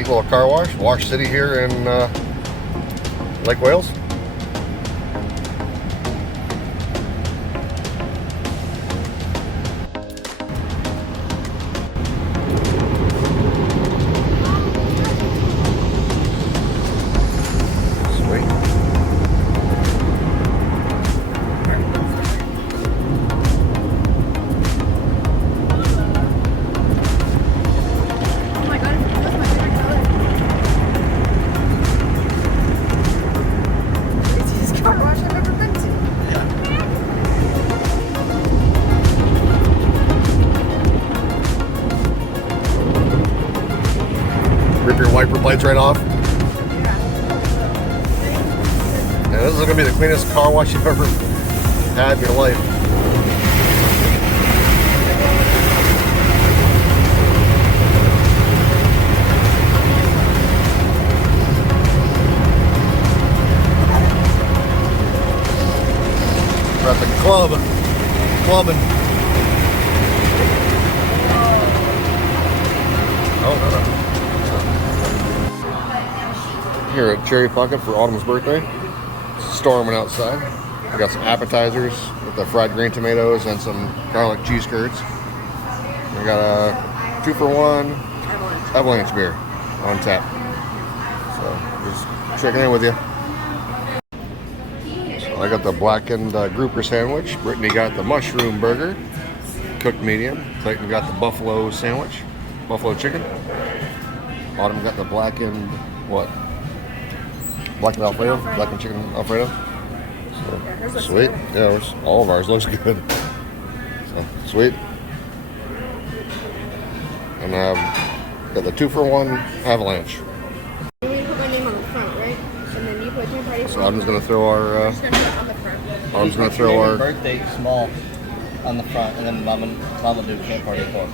neat little car wash city here in Lake Wales. Rip your wiper blades right off. Yeah, this is going to be the cleanest car wash you've ever had in your life. We're at the clubbing. Oh, no. Here at Cherry Pocket for Autumn's birthday. It's storming outside. We got some appetizers with the fried green tomatoes and some garlic cheese curds. We got a 2-for-1 Avalanche beer on tap. So just checking in with you. So I got the blackened grouper sandwich. Brittany got the mushroom burger, cooked medium. Clayton got the buffalo sandwich, buffalo chicken. Autumn got the blackened what? Blackened Alfredo, blackened chicken Alfredo. So, sweet. Yeah, all of ours looks good. So, sweet. And got the 2-for-1 Avalanche. You need to put my name on the front, right? And then you put your party. So I'm just gonna throw our. I'm just gonna put it on the front. I'm just gonna throw our birthday small on the front, and then mom will do camp party for.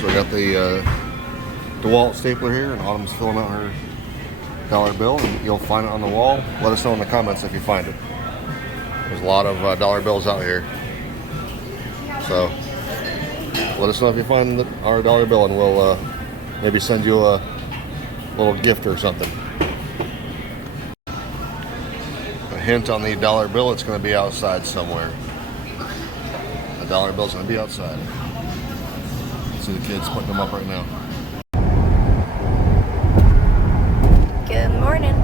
So we got the DeWalt stapler here, and Autumn's filling out her dollar bill, and you'll find it on the wall. Let us know in the comments if you find it. There's a lot of dollar bills out here, so let us know if you find our dollar bill, and we'll maybe send you a little gift or something. A hint on the dollar bill: it's going to be outside somewhere. The dollar bill's going to be outside. See the kids putting them up right now. Good morning.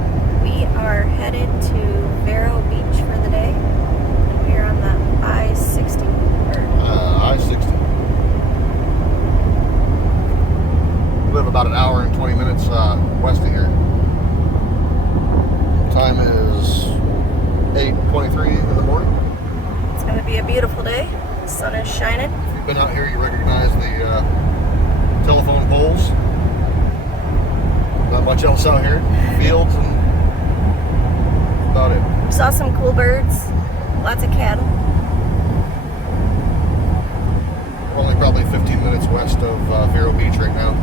We are headed to Vero Beach for the day. And we are on the I-60. I-60. We live about an hour and 20 minutes west of here. Time is 8:23 in the morning. It's going to be a beautiful day. The sun is shining. If you've been out here, you recognize the telephone poles. Not much else out here. Fields and about it. Saw some cool birds. Lots of cattle. We're only probably 15 minutes west of Vero Beach right now.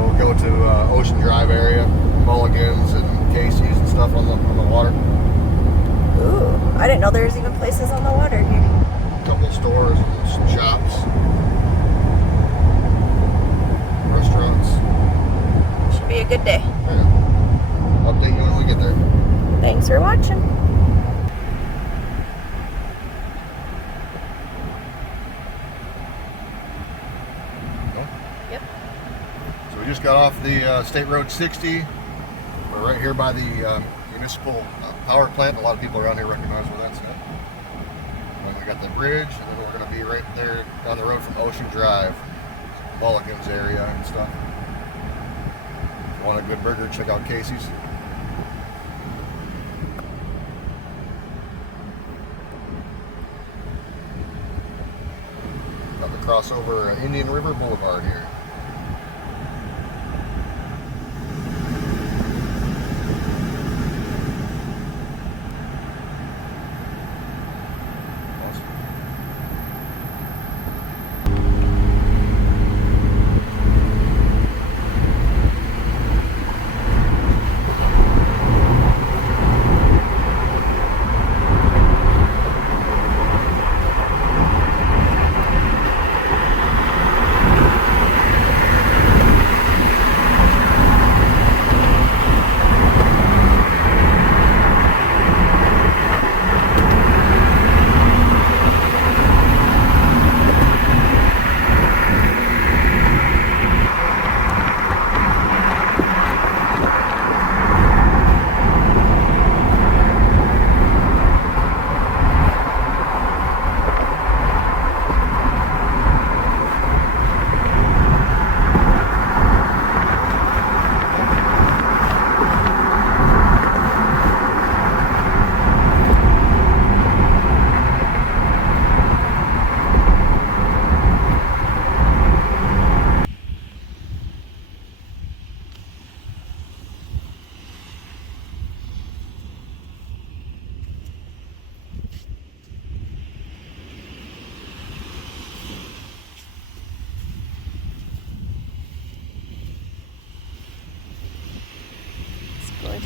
We'll go to Ocean Drive area, Mulligans and Casey's and stuff on the water. Ooh, I didn't know there was even places on the water here. A couple of stores and some shops. Restaurants. Should be a good day. Yeah. Update you when we get there. Thanks for watching. Okay. Yep. So we just got off the State Road 60. We're right here by the municipal power plant. A lot of people around here recognize where that's at. And then we got the bridge, and then we're going to be right there down the road from Ocean Drive, Mulligans area and stuff. If you want a good burger, check out Casey's. Got the crossover Indian River Boulevard here.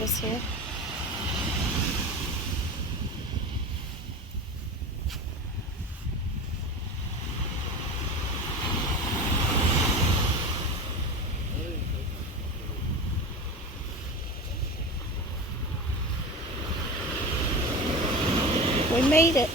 beverages here. We made it.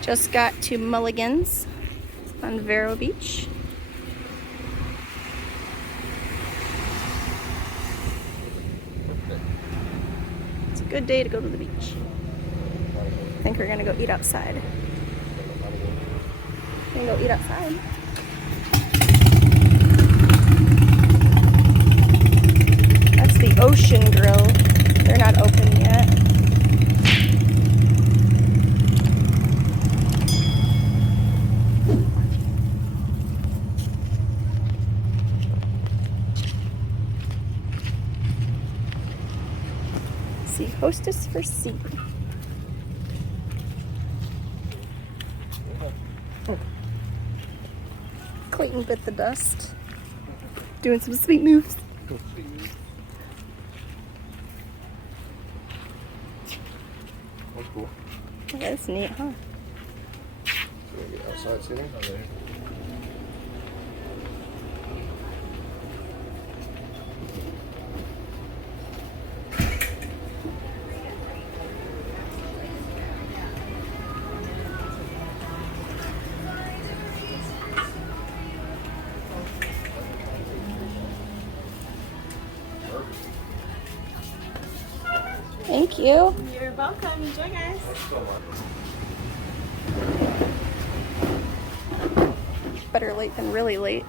Just got to Mulligans on Vero Beach. It's a good day to go to the beach. I think we're gonna go eat outside. We're gonna go eat outside. That's the Ocean Grill. They're not open yet. See, hostess for sea. Clayton bit the dust. Doing some sweet moves. That's cool. That's neat, huh? So we get outside seating. Thank you. You're welcome. Enjoy, guys. Better late than really late.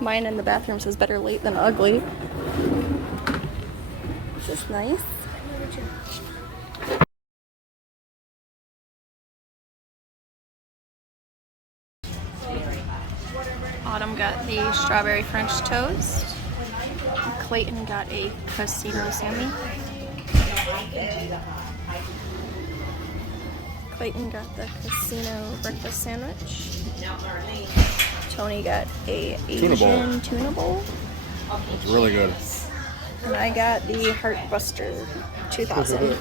Mine in the bathroom says better late than ugly. Is this nice? Autumn got the strawberry French toast. Clayton got a casino sammy. Clayton got the casino breakfast sandwich. Tony got a Asian tuna bowl. It's really good. And I got the Heartbuster 2000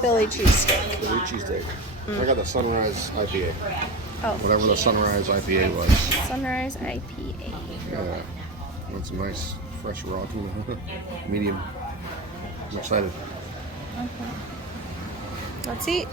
Philly cheesesteak. Philly cheesesteak. I got the Sunrise IPA. Oh, Whatever the Sunrise IPA was. Sunrise IPA. Yeah. Want some nice fresh raw tuna. Medium. I'm excited. Let's eat.